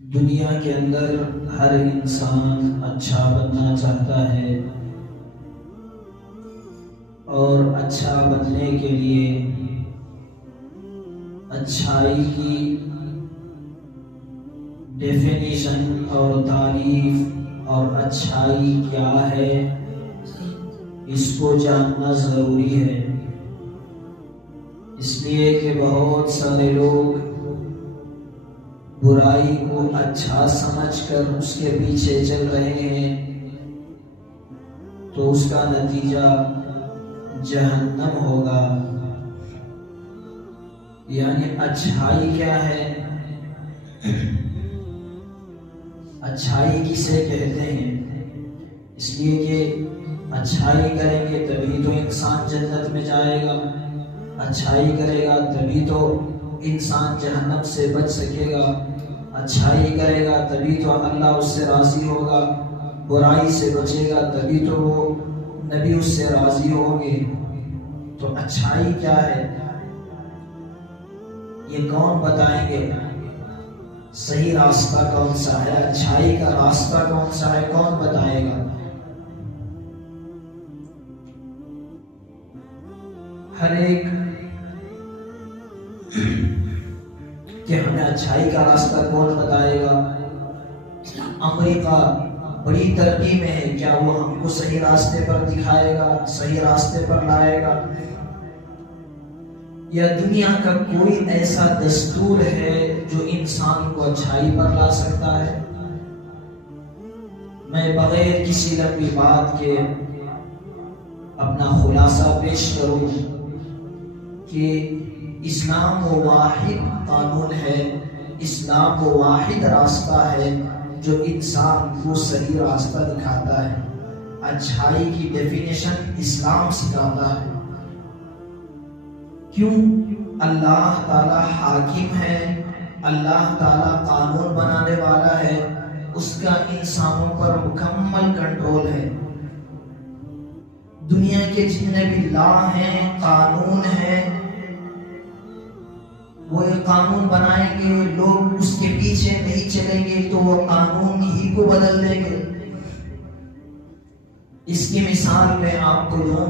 دنیا کے اندر ہر انسان اچھا بننا چاہتا ہے، اور اچھا بننے کے لیے اچھائی کی ڈیفینیشن اور تعریف اور اچھائی کیا ہے اس کو جاننا ضروری ہے۔ اس لیے کہ بہت سارے لوگ برائی کو اچھا سمجھ کر اس کے پیچھے چل رہے ہیں، تو اس کا نتیجہ جہنم ہوگا۔ یعنی اچھائی کیا ہے؟ اچھائی کسے کہتے ہیں؟ اس لیے کہ اچھائی کریں گے تبھی تو انسان جنت میں جائے گا، اچھائی کرے گا تبھی تو انسان جہنم سے بچ سکے گا، اچھائی کرے گا تبھی تو اللہ اس سے راضی ہوگا، برائی سے بچے گا تبھی تو وہ نبی اس سے راضی ہوں گے۔ تو اچھائی کیا ہے یہ کون بتائیں گے؟ صحیح راستہ کون سا ہے؟ اچھائی کا راستہ کون سا ہے؟ کون بتائے گا؟ ہر ایک کہ ہمیں اچھائی کا راستہ کون بتائے گا؟ امریکہ بڑی ترقی میں ہے، کیا وہ ہم کو صحیح راستے پر دکھائے گا، صحیح راستے پر لائے گا؟ یا دنیا کا کوئی ایسا دستور ہے جو انسان کو اچھائی پر لا سکتا ہے؟ میں بغیر کسی لمبی بات کے اپنا خلاصہ پیش کروں کہ اسلام وہ واحد قانون ہے، اسلام وہ واحد راستہ ہے جو انسان کو صحیح راستہ دکھاتا ہے۔ اچھائی کی ڈیفینیشن اسلام سکھاتا ہے۔ کیوں؟ اللہ تعالی حاکم ہے، اللہ تعالی قانون بنانے والا ہے، اس کا انسانوں پر مکمل کنٹرول ہے۔ دنیا کے جتنے بھی لا ہیں، قانون ہیں، وہ ایک قانون بنائیں گے، لوگ اس کے پیچھے نہیں چلیں گے تو وہ قانون ہی کو بدل دیں گے۔ اس کی مثال میں آپ کو دوں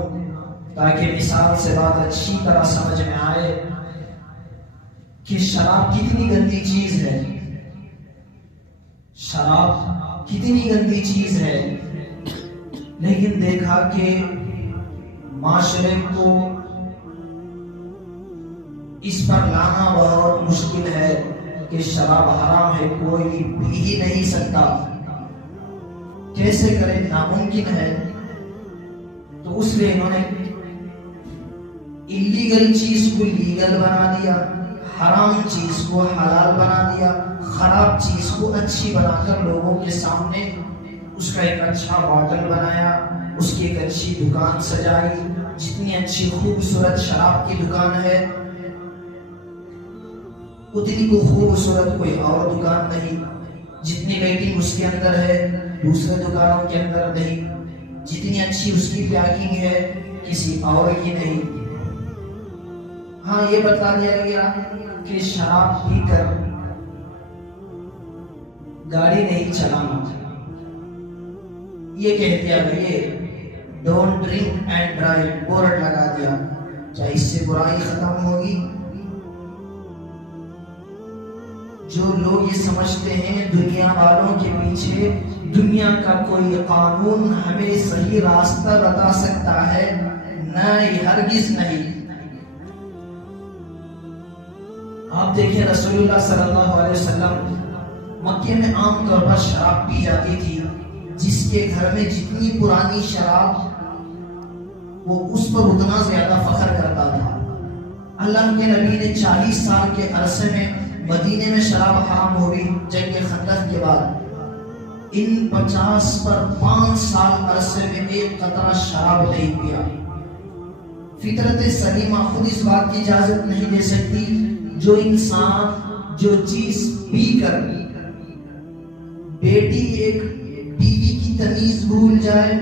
تاکہ مثال سے بات اچھی طرح سمجھ میں آئے کہ شراب کتنی گندی چیز ہے، شراب کتنی گندی چیز ہے، لیکن دیکھا کہ معاشرے کو اس پر لانا بہت مشکل ہے کہ شراب حرام ہے، کوئی پی ہی نہیں سکتا، کیسے کرے؟ ناممکن ہے۔ تو اس لیے انہوں نے اللیگل چیز کو لیگل بنا دیا، حرام چیز کو حلال بنا دیا، خراب چیز کو اچھی بنا کر لوگوں کے سامنے اس کا ایک اچھا باٹل بنایا، اس کی ایک اچھی دکان سجائی۔ جتنی اچھی خوبصورت شراب کی دکان ہے اتنی کو خوبصورت کوئی اور دکان نہیں، جتنی ریٹنگ اس کے اندر ہے دوسرے دکانوں کے اندر نہیں، جتنی اچھی اس کی پیکنگ ہے کسی اور کی نہیں۔ ہاں یہ بتا دیا گیا کہ شراب پی کر گاڑی نہیں چلانا، یہ کہہ دیا گیا don't drink and drive, board لگا دیا، کیا اس سے برائی ختم ہوگی؟ جو لوگ یہ سمجھتے ہیں دنیا والوں کے پیچھے دنیا کا کوئی قانون ہمیں صحیح راستہ بتا سکتا ہے، نہیں، ہرگز نہیں۔ آپ دیکھیں رسول اللہ صلی اللہ علیہ وسلم مکے میں عام طور پر شراب پی جاتی تھی، جس کے گھر میں جتنی پرانی شراب وہ اس پر اتنا زیادہ فخر کرتا تھا۔ اللہ کے نبی نے 40 سال کے عرصے میں مدینے میں شراب حرام ہو گئی جنگ خندق کے بعد، ان 50 پر 5 سال عرصے میں ایک قطرہ شراب نہیں پیا۔ فطرت سلیمہ خود اس بات کی اجازت نہیں دے سکتی جو انسان جو چیز پی کر بیٹی ایک بیوی کی تمیز بھول جائے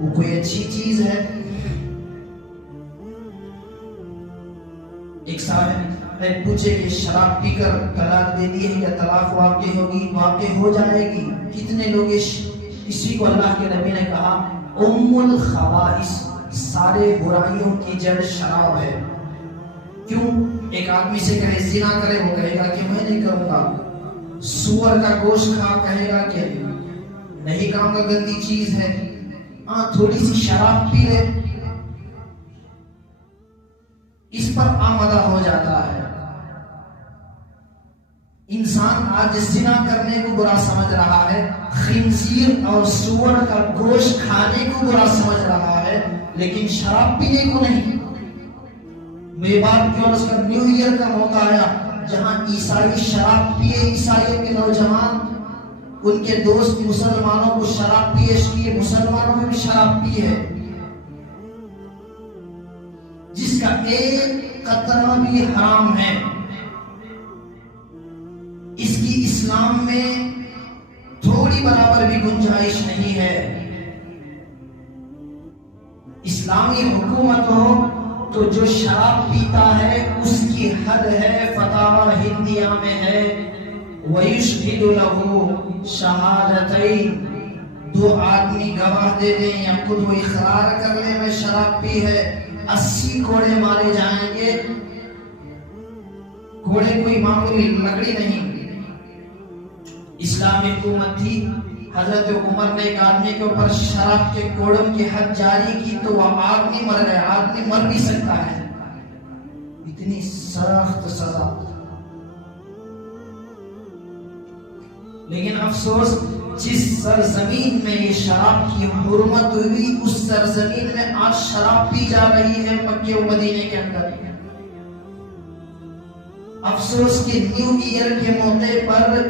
وہ کوئی اچھی چیز ہے؟ ایک صاحب پوچھے کہ شراب پی کر طلاق دے دی ہے یا طلاق واقع ہو جائے گی؟ کتنے لوگ اسی کو اللہ کے نبی نے کہا ام الخبائث، سارے برائیوں کی جڑ شراب ہے۔ کیوں؟ ایک آدمی سے کہے زنا کرے، وہ کہے گا کہ میں نہیں کروں گا۔ سور کا گوشت کھا، کہے گا کہ نہیں کھاؤں گا، گندی چیز ہے۔ ہاں تھوڑی سی شراب پی لے، اس پر آمادہ ہو جاتا ہے۔ انسان آج زنا کرنے کو برا سمجھ رہا ہے، خنزیر اور سور کا گوشت کھانے کو برا سمجھ رہا ہے، لیکن شراب پینے کو نہیں۔ میری بات کیوں؟ اس کا نیو ایئر کا موقع آیا جہاں عیسائی شراب پیے، عیسائیوں کے نوجوان ان کے دوست مسلمانوں کو شراب پیش کیے، مسلمانوں میں بھی شراب پی ہے، جس کا ایک قطرہ بھی حرام ہے۔ اس کی اسلام میں تھوڑی برابر بھی گنجائش نہیں ہے۔ اسلامی حکومت ہو تو جو شراب پیتا ہے اس کی حد ہے، فتاوی ہندیہ میں ہے وَيُشْهِدُ لَهُ شَهَادَتَيْن، 2 آدمی گواہ دے دیں یا خود وہ اقرار کر لے میں شراب پی ہے، 80 کوڑے مارے جائیں گے۔ کوڑے کوئی معمولی لکڑی نہیں۔ اسلامی حکومت تھی، حضرت عمر نے ایک آدمی کے اوپر شراب کے کوڑوں کی حد جاری کی تو وہ آدمی مر گئے۔ آدمی مر بھی سکتا ہے، اتنی سخت سزا۔ لیکن افسوس، جس سرزمین میں یہ شراب کی حرمت ہوئی اس سرزمین میں آج شراب پی جا رہی ہے، مکہ و مدینے کے اندر۔ افسوس کہ نیو ایئر کے موقع پر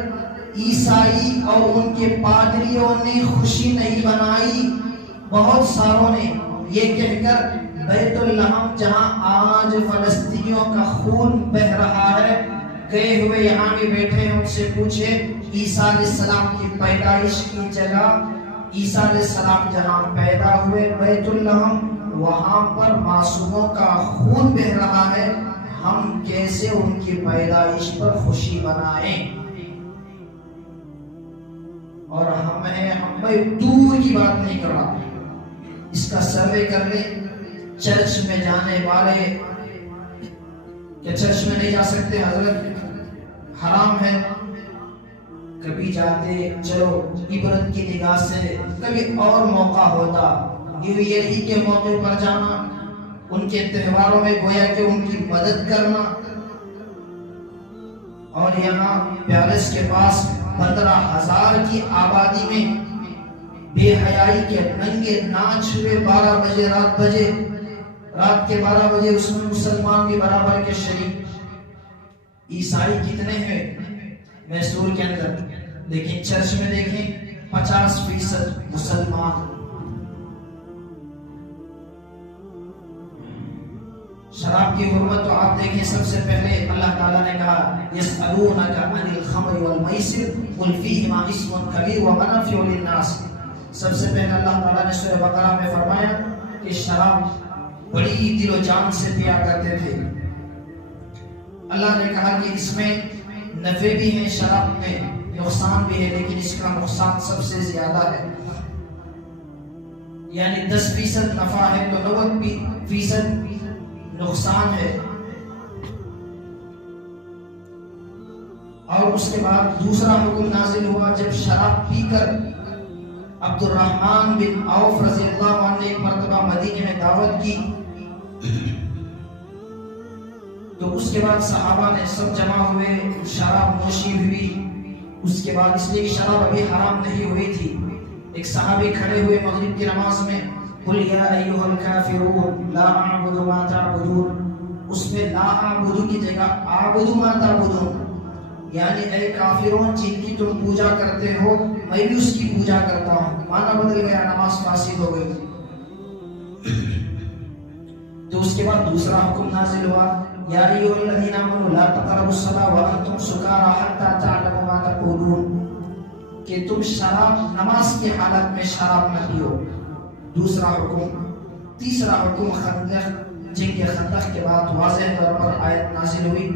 عیسائی اور ان کے پادریوں نے خوشی نہیں منائی۔ بہت ساروں نے یہ کہہ کر بیت اللحم جہاں آج فلسطینیوں کا خون بہ رہا ہے، گئے ہوئے یہاں بھی بیٹھے ہیں، ان سے پوچھے عیسیٰ علیہ السلام کی پیدائش کی جگہ، عیسیٰ علیہ السلام جہاں پیدا ہوئے بیت اللحم، وہاں پر معصوموں کا خون بہ رہا ہے، ہم کیسے ان کی پیدائش پر خوشی منائیں؟ اور ہم بھائی دور کی بات نہیں کر رہا، اس کا سروے کر لیں۔ چرچ میں جانے والے کہ چرچ میں نہیں جا سکتے حضرت، حرام ہے، کبھی جاتے، چلو عبرت کی نگاہ سے کبھی اور موقع ہوتا، نیو ایئر ہی کے موقع پر جانا، ان کے تہواروں میں گویا کہ ان کی مدد کرنا۔ اور یہاں پیالس کے پاس 15,000 کی آبادی میں بے حیائی کے ننگے ناچ ہوئے 12 بجے رات کے 12 بجے، اس میں مسلمان بھی برابر کے شریک۔ عیسائی کتنے ہیں میسور کے اندر، لیکن چرچ میں دیکھیں 50% مسلمان۔ شراب کی حرمت تو آپ دیکھیں، سب سے پہلے اللہ تعالیٰ نے کہا يَسْأَلُونَكَ عَنِ الْخَمْرِ وَالْمَيْسِرِ قُلْ فِيهِمَا إِثْمٌ كَبِيرٌ وَمَنَافِعُ لِلنَّاسِ۔ سب سے پہلے اللہ تعالیٰ نے سورہ بقرہ میں فرمایا کہ شراب بڑی دل و جان سے پیا کرتے تھے۔ اللہ نے کہا کہ اس میں نفع بھی ہے، شراب میں نقصان بھی ہے، لیکن اس کا نقصان سب سے زیادہ ہے۔ یعنی 10% نفع ہے تو 90% نقصان ہے۔ اور اس کے بعد دوسرا حکم نازل ہوا، جب شراب پی کر عبد الرحمن بن عوف رضی اللہ عنہ نے ایک مرتبہ مدینے میں دعوت کی، تو اس کے بعد صحابہ نے سب جمع ہوئے، شراب نوشی ہوئی۔ اس کے بعد اس لیے شراب ابھی حرام نہیں ہوئی تھی، ایک صحابی کھڑے ہوئے مغرب کی نماز میں، قُلْ يَا أَيُّهَا الْكَافِرُونَ لَا أَعْبُدُ مَا تَعْبُدُونَ، اس میں لا اعبدو کی جگہ اعبدو ما تعبدون، یعنی اے کافرون جن کی تم پوجا کرتے ہو میں بھی اس کی پوجا کرتا ہوں۔ معنی بدل گیا، نماز فاسد ہو گئی۔ تو اس کے بعد دوسرا حکم نازل ہوا، یا ایھا الذین آمنوا لا تقربوا الصلاۃ وانتم سکارى حتى تعلموا ما تقولون، کہ تم شراب نماز کی حالت میں شراب نہ پیو۔ دوسرا حکم۔ تیسرا حکم خندق جنگ خندق کے بعد واضح طور پر آیت نازل ہوئی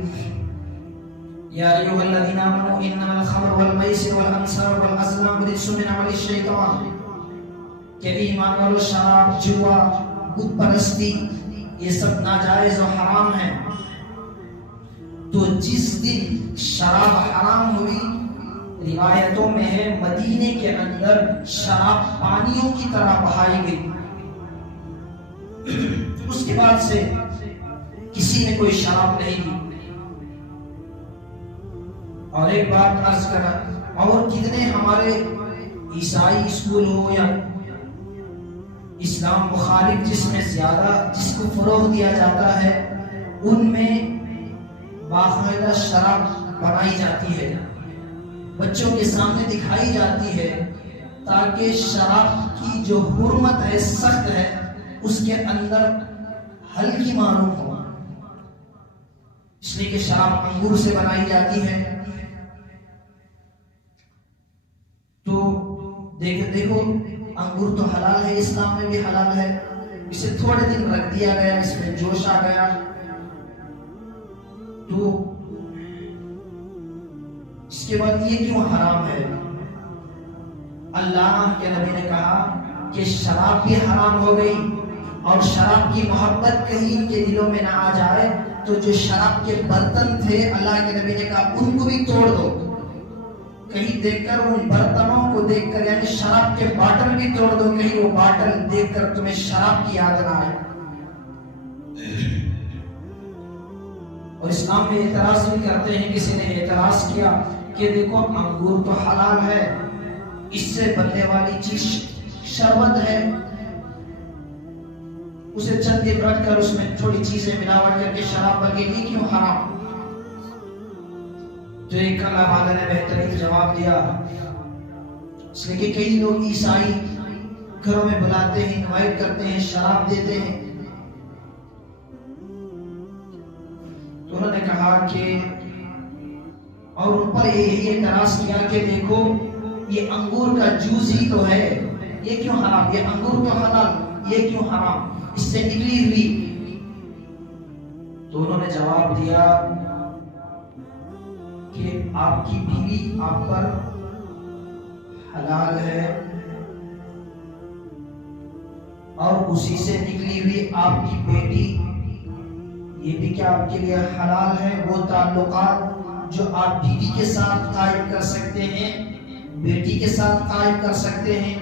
یا ایھا الذین آمنوا انما الخمر والمیسر والانصاب والازلام رجس من عمل الشیطان کہ ایمان والو شراب، جوا، بت پرستی یہ سب ناجائز و حرام ہے۔ تو جس دن شراب حرام ہوئی، روایتوں میں ہے مدینے کے اندر شراب پانیوں کی طرح بہائی گئی، اس کے بعد سے کسی نے کوئی شراب نہیں دی۔ اور ایک بات عرض کرا، اور کتنے ہمارے عیسائی اسکول ہو یا اسلام مخالف جس میں زیادہ جس کو فروغ دیا جاتا ہے، ان میں باقاعدہ شراب بنائی جاتی ہے، بچوں کے سامنے دکھائی جاتی ہے، تاکہ شراب کی جو حرمت ہے، سخت ہے، اس کے اندر ہلکی معلوم ہو، اس لیے کہ شراب انگور سے بنائی جاتی ہے۔ تو دیکھو انگور تو حلال ہے، اسلام میں بھی حلال ہے، اسے تھوڑے دن رکھ دیا گیا، اس میں جوش آ گیا، تو اس کے بعد یہ کیوں حرام ہے؟ اللہ کے نبی نے کہا کہ شراب بھی حرام ہو گئی، اور شراب کی محبت کہیں ان کے دلوں میں نہ آ جائے، تو جو شراب کے برتن تھے اللہ کے نبی نے کہا ان کو بھی توڑ دو، کہیں دیکھ کر ان برتنوں کو دیکھ کر، یعنی شراب کے باٹل بھی توڑ دو، کہیں وہ باٹل دیکھ کر تمہیں شراب کی یاد نہ آئے۔ اور اسلام میں اعتراض بھی کرتے ہیں، کسی نے اعتراض کیا کہ دیکھو انگور تو حلال ہے، اس سے بننے والی چیز شربت ہے، اسے چند دن رکھ کر اس میں تھوڑی چیزیں ملاوٹ کر کے شراب بن گئی، کیوں حرام؟ تو ایک اللہ والا نے بہترین جواب دیا، اس لیے کہ کئی لوگ عیسائی گھروں میں بلاتے ہیں، انوائٹ کرتے ہیں، شراب دیتے ہیں، تو انہوں نے کہا کہ اور ان پر یہی اعتراض کیا کہ دیکھو یہ انگور کا جوس ہی تو ہے، یہ کیوں حرام؟ یہ انگور تو حلال، یہ کیوں حرام؟ اس سے نکلی ہوئی۔ تو انہوں نے جواب دیا کہ آپ کی بیوی آپ پر حلال ہے، اور اسی سے نکلی ہوئی آپ کی بیٹی، یہ بھی کیا آپ کے لیے حلال ہے؟ وہ تعلقات جو آپ بیوی کے ساتھ قائم کر سکتے ہیں، بیٹی کے ساتھ قائم کر سکتے ہیں،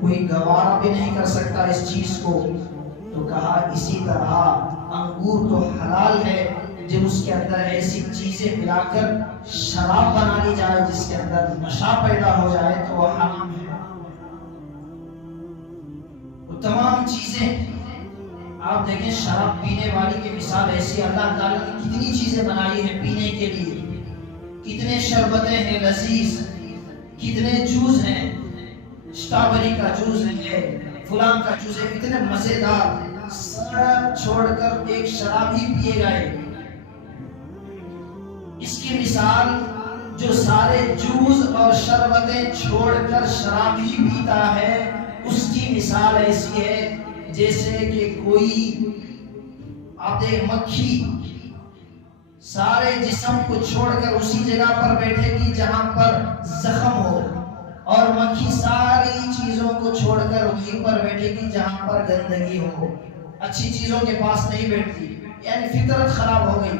کوئی گوارا بھی نہیں کر سکتا اس چیز کو۔ تو کہا اسی طرح انگور تو حلال ہے، جب اس کے اندر ایسی چیزیں ملا کر شراب بنا لی جائے جس کے اندر نشہ پیدا ہو جائے تو وہ حرام ہے۔ وہ تمام چیزیں آپ دیکھیں، شراب پینے والی کی مثال ایسی، اللہ تعالیٰ نے کتنی چیزیں بنائی ہیں پینے کے لیے، کتنے شربتیں ہیں لذیذ، کتنے جوس ہیں، اسٹرابری کا جوس ہے، فلان کا جوس ہے، کتنے مزیدار، سب چھوڑ کر ایک شراب ہی پیے گئے۔ اس کی مثال جو سارے جوس اور شربتیں چھوڑ کر شراب ہی پیتا ہے، اس کی مثال ایسی ہے جیسے کہ کوئی آپ دیکھ مکھی سارے جسم کو چھوڑ کر اسی جگہ پر بیٹھے گی جہاں پر زخم ہو، اور مکھی ساری چیزوں کو چھوڑ کر وہیں پر بیٹھے گی جہاں پر گندگی ہو، اچھی چیزوں کے پاس نہیں بیٹھتی، یعنی فطرت خراب ہو گئی۔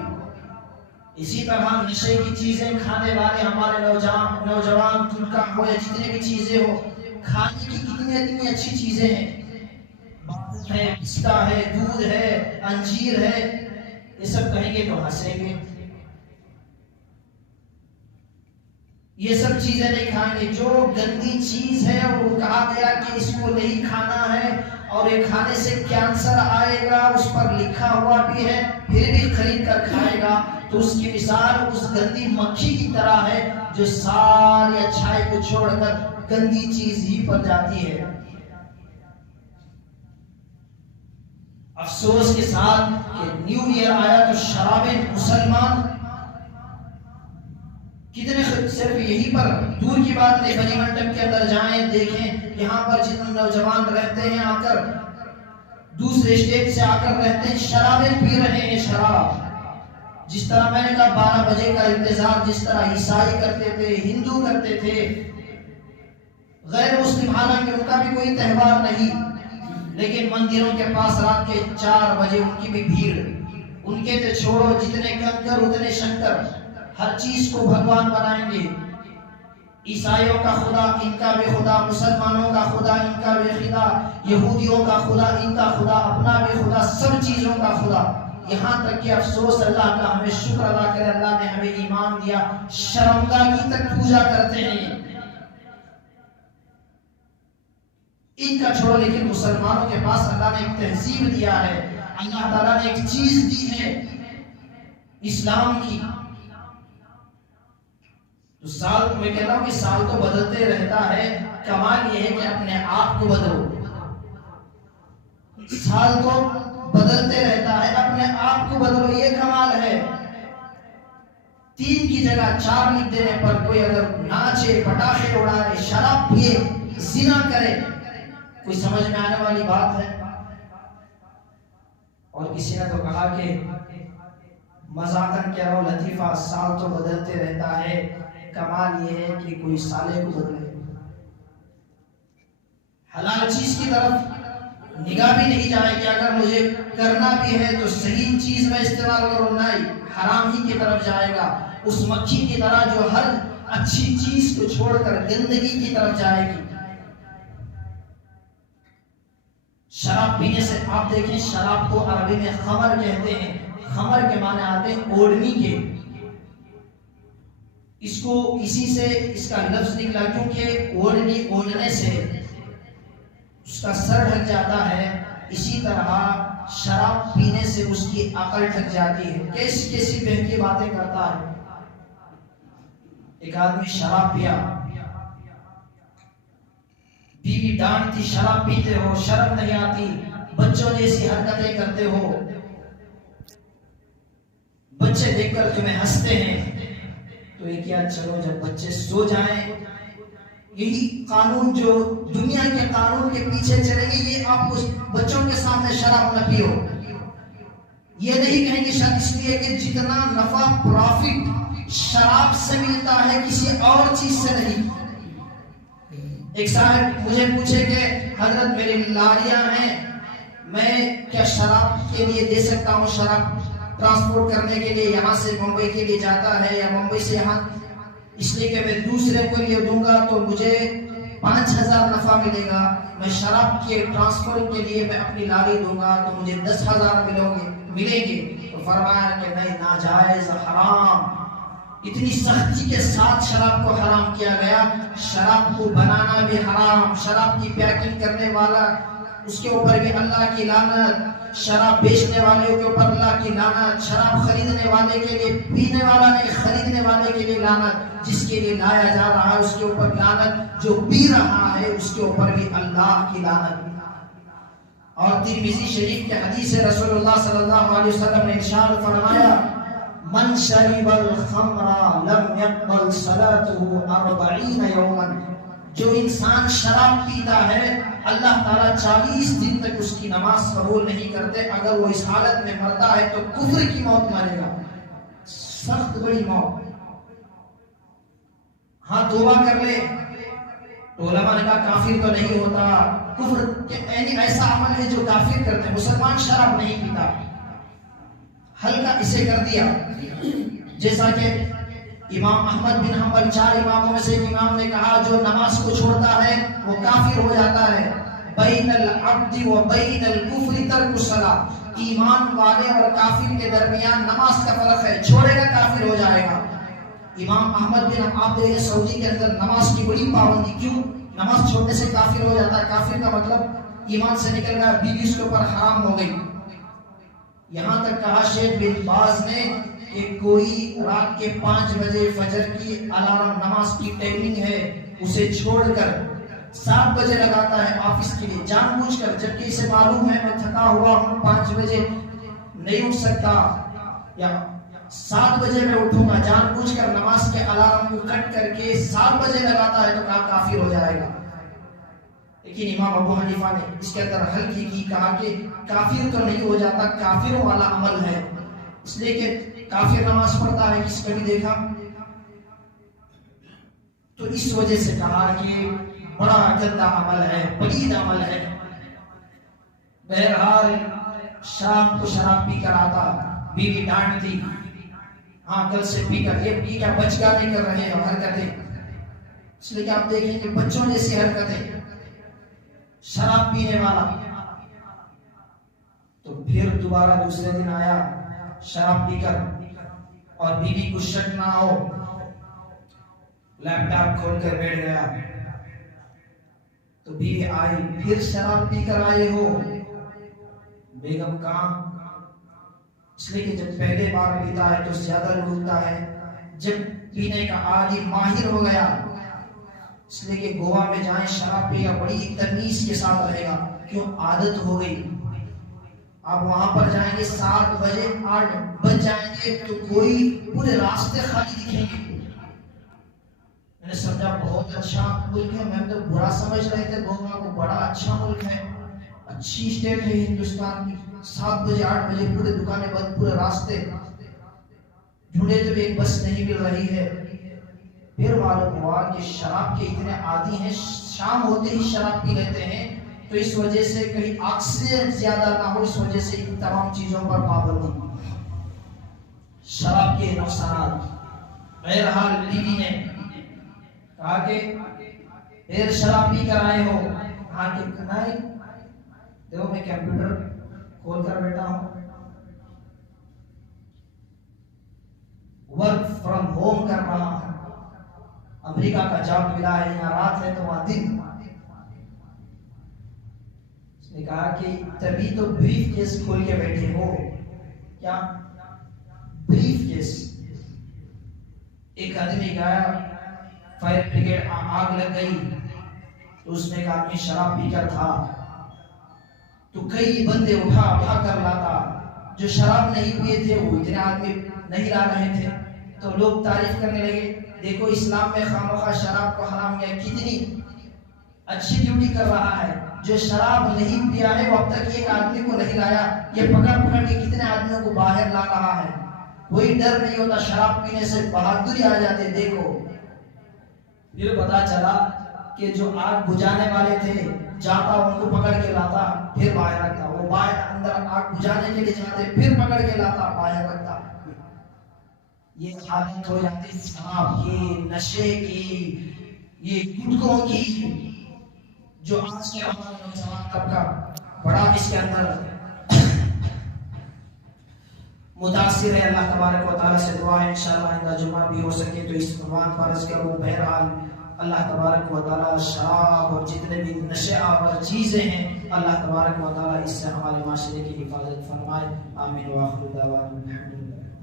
اسی طرح نشے کی چیزیں کھانے والے ہمارے نوجوان ترکا ہو یا جتنے بھی چیزیں ہو، کھانے کی کتنی اچھی چیزیں ہیں، پستہ ہے، دودھ ہے، انجیر ہے، یہ سب کہیں گے تو ہنسیں گے، یہ سب چیزیں نہیں کھائیں گے۔ جو گندی چیز ہے وہ کہا گیا کہ اس کو نہیں کھانا ہے، اور یہ کھانے سے کینسر آئے گا، اس پر لکھا ہوا بھی ہے، پھر بھی خرید کر کھائے گا۔ تو اس کی مثال اس گندی مکھی کی طرح ہے جو ساری اچھائی کو چھوڑ کر گندی چیز ہی پر جاتی ہے۔ افسوس کے ساتھ کہ نیو ایئر آیا تو شراب مسلمان کتنے صرف یہی پر دور کی بات نہیں، بنی منڈپ کے اندر جائیں دیکھیں، یہاں پر جتنے نوجوان رہتے ہیں آ کر دوسرے اسٹیٹ سے آ کر رہتے ہیں، شرابیں پی رہے ہیں، شراب. جس طرح میں نے کہا 12 بجے کا انتظار جس طرح عیسائی کرتے تھے، ہندو کرتے تھے، غیر مسلم، حالانکہ ان کا بھی کوئی تہوار نہیں، لیکن مندروں کے پاس رات کے 4 بجے ان کی بھی بھیڑ. ان کے تو چھوڑو، جتنے کنکر اتنے شنکر، ہر چیز کو بھگوان بنائیں گے. عیسائیوں کا خدا ان کا بھی خدا، مسلمانوں کا خدا ان کا بھی خدا، یہودیوں کا خدا ان کا خدا، اپنا بھی خدا، سب چیزوں کا خدا. یہاں تک کہ افسوس اللہ کا، ہمیں شکر ادا کرے اللہ نے ہمیں ایمان دیا، شرمگاہ کی تک پوجا کرتے ہیں. ان کا چھوڑو، لیکن مسلمانوں کے پاس اللہ نے ایک تہذیب دیا ہے، اللہ تعالیٰ نے ایک چیز دی ہے اسلام کی. تو سال میں کہتا ہوں کہ سال تو بدلتے رہتا ہے، کمال یہ ہے کہ اپنے آپ کو بدلو. سال تو بدلتے رہتا ہے، اپنے آپ کو بدلو، یہ کمال ہے. 3 کی جگہ 4 لکھ دینے پر کوئی اگر ناچے، پٹاخے اڑائے، شراب پیے، زنا کرے، کوئی سمجھ میں آنے والی بات ہے؟ اور کسی نے تو کہا کہ مذاقاً کہہ رہا ہوں لطیفہ، سال تو بدلتے رہتا ہے، کمال یہ ہے کہ کوئی سالے کو بدلے. حلال چیز کی طرف نگاہ بھی نہیں جائے گی، اگر مجھے کرنا بھی ہے تو صحیح چیز میں استعمال کروں، نہیں حرام ہی کی طرف جائے گا. اس مکھی کی طرح جو ہر اچھی چیز کو چھوڑ کر گندگی کی طرف جائے گی. شراب پینے سے آپ دیکھیں، شراب کو عربی میں خمر کہتے ہیں. خمر کے معنی آتے ہیں اوڑھنی کے. اس کو اسی سے اس کا لفظ نکلا، کیونکہ اوڑھنی اوڑھنے سے اس کا سر ڈھک جاتا ہے. اسی طرح شراب پینے سے اس کی عقل ڈھک جاتی ہے. کیسی کیسی بہکی باتیں کرتا ہے. ایک آدمی شراب پیا، بیوی ڈانٹتی، شراب پیتے ہو، شرم نہیں آتی، بچوں جیسی حرکتیں کرتے ہو، بچے دیکھ کر تمہیں ہنستے ہیں. تو یہ کیا، چلو جب بچے سو جائیں، یہی قانون جو دنیا کے قانون کے پیچھے چلیں گے، یہ آپ کو بچوں کے سامنے شراب نہ پیو. یہ نہیں کہیں گے شاید اس لیے کہ جتنا نفع پروفٹ شراب سے ملتا ہے کسی اور چیز سے نہیں. ایک صاحب مجھے پوچھے کہ حضرت میری لاریاں ہیں، میں کیا شراب کے لیے دے سکتا ہوں؟ شراب ٹرانسپورٹ کرنے کے لیے یہاں سے ممبئی کے لیے جاتا ہے، یا ممبئی سے یہاں، اس لیے کہ میں دوسرے کو لیے دوں گا تو مجھے 5000 نفع ملے گا. میں شراب کے ٹرانسفر کے لیے میں اپنی لاری دوں گا تو مجھے 10,000 ملیں گے. تو فرمایا کہ نہیں، ناجائز، حرام. اتنی سختی کے ساتھ شراب کو حرام کیا گیا. شراب کو بنانا بھی حرام، شراب کی پیکنگ کرنے والا اس کے اوپر بھی اللہ کی لعنت، شراب بیچنے والے کے اوپر اللہ کی لعنت، شراب خریدنے والے کے لیے، پینے والا نہیں خریدنے والے کے لیے لعنت، جس کے لیے لایا جا رہا ہے اس کے اوپر لعنت، جو پی رہا ہے اس کے اوپر بھی اللہ کی لعنت. اور ترمذی شریف کے حدیث ہے، رسول اللہ صلی اللہ علیہ وسلم نے ارشاد فرمایا، من شرب الخمر لم يقبل صلاته 40 یوما. جو انسان شراب پیتا ہے اللہ تعالیٰ 40 دن تک اس کی نماز قبول نہیں کرتے. اگر وہ اس حالت میں مرتا ہے تو کفر کی موت مرے گا، سخت بڑی موت. ہاں توبہ کر لے تو علماء نے کہا کافر تو نہیں ہوتا. کفر یعنی ایسا عمل ہے جو کافر کرتے ہیں. مسلمان شراب نہیں پیتا، ہلکا اسے کر دیا. جیسا کہ امام احمد بن حنبل 4 اماموں میں سے ایک امام نے کہا جو نماز کو چھوڑتا ہے وہ کافر ہو جاتا ہے. بین العبد و بین الکفر ترک الصلاۃ. ایمان والے اور کافر کے درمیان نماز کا فرق ہے، چھوڑے گا کافر ہو جائے گا. امام احمد بن آپ دیکھیں سعودی کے اندر نماز کی بڑی پابندی. کیوں؟ نماز چھوڑنے سے کافر ہو جاتا ہے. کافر کا مطلب ایمان سے نکل گیا، بیوی اس کے اوپر حرام ہو گئی. یہاں تک کہا شیخ بن باز نے کہ کوئی رات کے 5 بجے فجر کی الارم نماز کی ٹائمنگ ہے، اسے چھوڑ کر 7 بجے لگاتا ہے آفس کے لیے جان بوجھ کر، جبکہ اسے معلوم ہے میں تھکا ہوا ہوں، 5 بجے نہیں اٹھ سکتا، یا 7 بجے میں اٹھوں گا. جان بوجھ کر نماز کے الارم کو کٹ کر کے 7 بجے لگاتا ہے تو کہا کافر ہو جائے گا. لیکن امام ابو حنیفہ نے اس کے اندر حل کی کہا کہ کافر تو نہیں ہو جاتا، کافروں والا عمل ہے، اس لیے کہ کافر نماز پڑھتا ہے، کس کبھی دیکھا؟ تو اس وجہ سے کہا کہ بڑا گندا عمل ہے، پلید عمل ہے۔ بہرحال شام کو شراب پی کر آتا، بیوی ڈانٹتی، ہاں کل سے پی کر بچ گانے کر رہے ہیں حرکتیں، اس لیے کہ آپ دیکھیں کہ بچوں جیسی حرکتیں، شراب پینے والا۔ تو پھر دوبارہ دوسرے دن آیا شراب پی کر، اور بیوی کو شک نہ ہو، لیپ ٹاپ کھول کر بیٹھ گیا۔ تو بیوی آئی، پھر شراب پی کر آئے ہو؟ بیگم کہاں؟ اس لیے کہ جب پہلے بار پیتا ہے تو زیادہ لوٹتا ہے، جب پینے کا عادی ماہر ہو گیا، اس لیے کہ گوا میں جائیں شراب پی گا بڑی تمیز کے ساتھ رہے گا، کیوں؟ عادت ہو گئی۔ آپ وہاں پر جائیں گے 7 بجے 8 بج جائیں گے تو کوئی پورے راستے خالی دکھیں گے۔ میں نے سمجھا بہت اچھا ملک ہے، میں تو برا سمجھ رہے تھے گوا کو، بڑا اچھا ملک ہے، اچھی اسٹیٹ ہے ہندوستان کی۔ 7 بجے 8 بجے پورے دکانیں بند، پورے راستے ڈھونڈے تو بھی ایک بس نہیں مل رہی ہے۔ پھر معلوم ہوا کہ شراب کے اتنے عادی ہیں، شام ہوتے ہی شراب پی لیتے ہیں، تو اس وجہ سے کہیں آکسیجن زیادہ نہ ہو، اس وجہ سے ان تمام چیزوں پر پابندی، شراب کے نقصانات۔ بہرحال بیوی نے کہا کہ پھر شراب پی کر آئے ہو؟ کہا کہ نہیں، دیکھو میں کمپیوٹر کھول کر بیٹھا ہوں، ورک فرام ہوم کر رہا ہوں، امریکہ کا جاب ملا ہے، یہاں رات ہے تو وہاں دن۔ اس نے کہا کہ تبھی تو بریف کیس کھول کے بیٹھے ہو۔ کیا بریف کیس؟ ایک آدمی گیا، فائر بریگیڈ، آگ لگ گئی، تو اس نے کہا کہ شراب پی کر تھا، تو کئی بندے اٹھا کر لاتا، جو شراب نہیں پیے تھے وہ اتنے آدمی نہیں لا رہے تھے، تو لوگ تعریف کرنے لگے، دیکھو اسلام میں خامخواہ شراب کو حرام کیا، کتنی اچھی ڈیوٹی کر رہا ہے، جو شراب نہیں پیا ہے وہ اب تک ایک آدمی کو نہیں لایا، یہ پکڑ کے کتنے آدمیوں کو باہر لا رہا ہے، کوئی ڈر نہیں ہوتا، شراب پینے سے بہادری آ جاتے۔ دیکھو پھر پتا چلا کہ جو آگ بجھانے والے تھے، جاتا ان کو پکڑ کے لاتا، پھر باہر رکھتا، وہ باہر اندر آگ بجھانے کے لیے جاتے، پھر پکڑ کے لاتا، باہر رکھتا۔ یہ عادت ہو جاتی شراب کی، نشے کی، یہ گٹکوں کی، جو آج کے ہمارے نوجوان طبقہ بڑا اس کے اندر متاثر ہے۔ اللہ تبارک و تعالیٰ سے دعا ہے انشاءاللہ آئندہ جمعہ بھی ہو سکے تو اس عنوان پر عرض کروں۔ بہرحال اللہ تبارک و تعالیٰ شراب اور جتنے بھی نشے آور چیزیں ہیں، اللہ تبارک و تعالیٰ اس سے ہمارے معاشرے کی حفاظت فرمائے۔ آمین وآخر دعوانا الحمدللہ۔